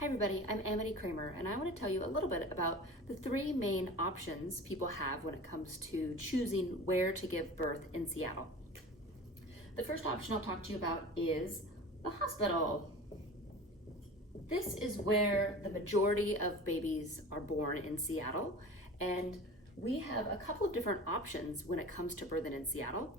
Hi everybody, I'm Amity Kramer and I want to tell you a little bit about the three main options people have when it comes to choosing where to give birth in Seattle. The first option I'll talk to you about is the hospital. This is where the majority of babies are born in Seattle, and we have a couple of different options when it comes to birthing in Seattle.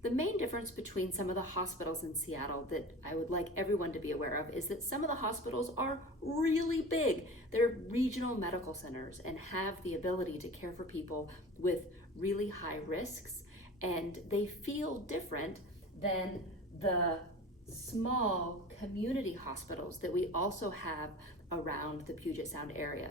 The main difference between some of the hospitals in Seattle that I would like everyone to be aware of is that some of the hospitals are really big. They're regional medical centers and have the ability to care for people with really high risks, and they feel different than the small community hospitals that we also have around the Puget Sound area.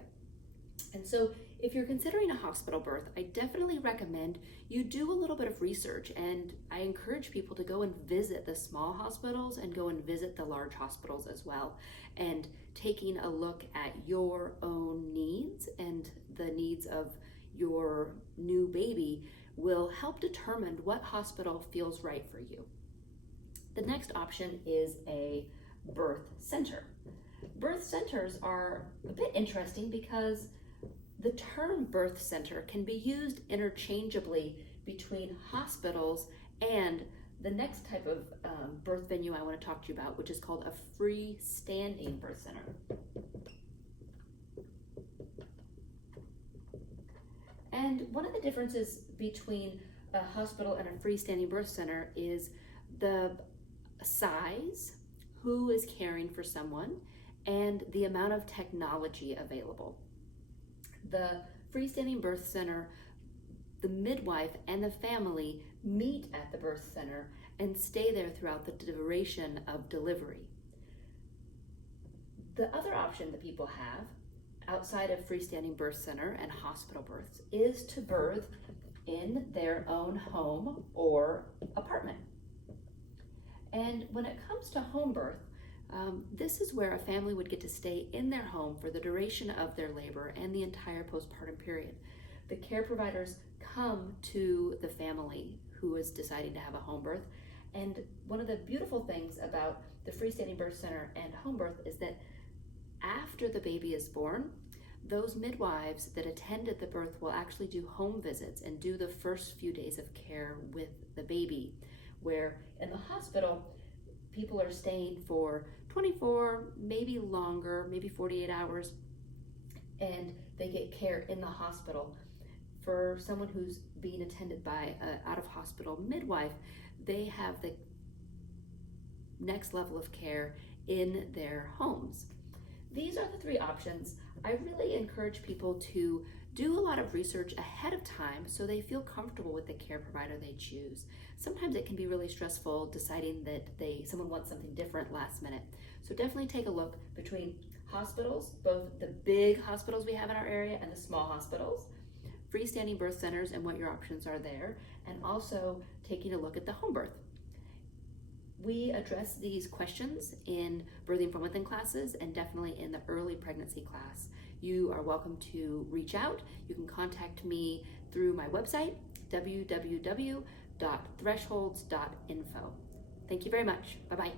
And so if you're considering a hospital birth, I definitely recommend you do a little bit of research, and I encourage people to go and visit the small hospitals and go and visit the large hospitals as well, and taking a look at your own needs and the needs of your new baby will help determine what hospital feels right for you. The next option is a birth center. Birth centers are a bit interesting because the term birth center can be used interchangeably between hospitals and the next type of birth venue I want to talk to you about, which is called a freestanding birth center. And one of the differences between a hospital and a freestanding birth center is the size, who is caring for someone, and the amount of technology available. The freestanding birth center, the midwife and the family meet at the birth center and stay there throughout the duration of delivery. The other option that people have outside of freestanding birth center and hospital births is to birth in their own home or apartment. And when it comes to home birth, this is where a family would get to stay in their home for the duration of their labor and the entire postpartum period. The care providers come to the family who is deciding to have a home birth. And one of the beautiful things about the freestanding birth center and home birth is that after the baby is born, those midwives that attended the birth will actually do home visits and do the first few days of care with the baby, where in the hospital, people are staying for 24, maybe longer, maybe 48 hours, and they get care in the hospital. For someone who's being attended by an out-of-hospital midwife, they have the next level of care in their homes. These are the three options. I really encourage people to do a lot of research ahead of time so they feel comfortable with the care provider they choose. Sometimes it can be really stressful deciding that someone wants something different last minute. So definitely take a look between hospitals, both the big hospitals we have in our area and the small hospitals, freestanding birth centers and what your options are there, and also taking a look at the home birth. We address these questions in Birthing from Within classes and definitely in the early pregnancy class. You are welcome to reach out. You can contact me through my website, www.thresholds.info. Thank you very much. Bye-bye.